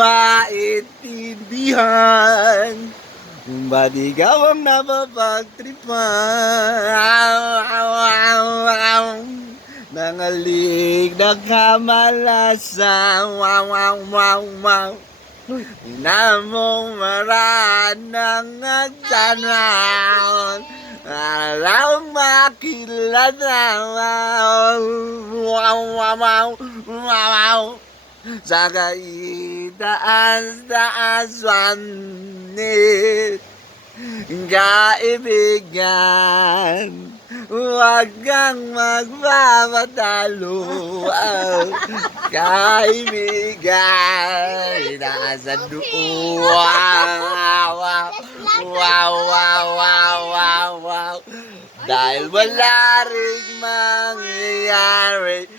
maintindihan kung ba't ikaw ang napapagtripan. Nangalig na kamalasan, na mong maraan ng agtanan, alam makilala, sa kaitaas-taas-wanit, kaibigan, huwag kang magpapatalo. Kaibigan, nasa doon. Wow. Dahil wala rin mangyayari,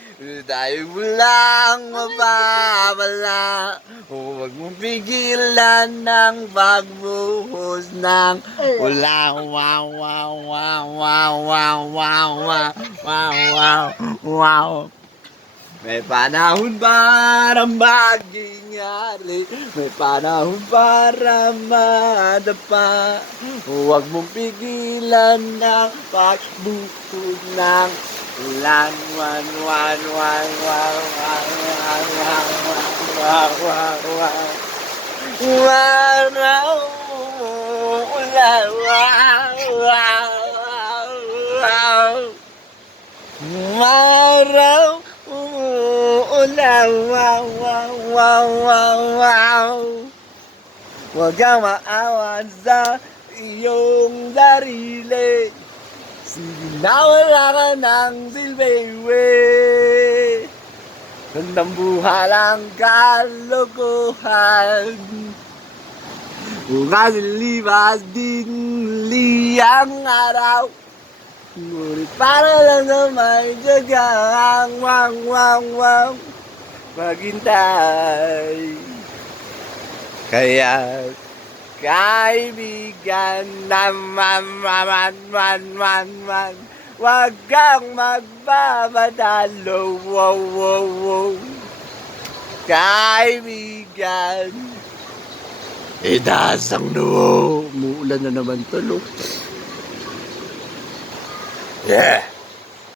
dahil walang mapapala, huwag mong pigilan ng pagbuhos ng ulang. Wow. May panahon para magyari, may panahon para madapa. Huwag mong pigilan ng pagbuhos ng ulan. Huwag kang maawan sa iyong sarili, sinawala ka ng silbiwe. Tandang buhalang kalokohan, bukas lipas din liyang araw, ngunit para lang na may tiyagang maghintay. Kaya kaibigan naman, huwag kang magpapadalo. Kaibigan, itaas ang noo. Umuulan na naman tulo. Yeah.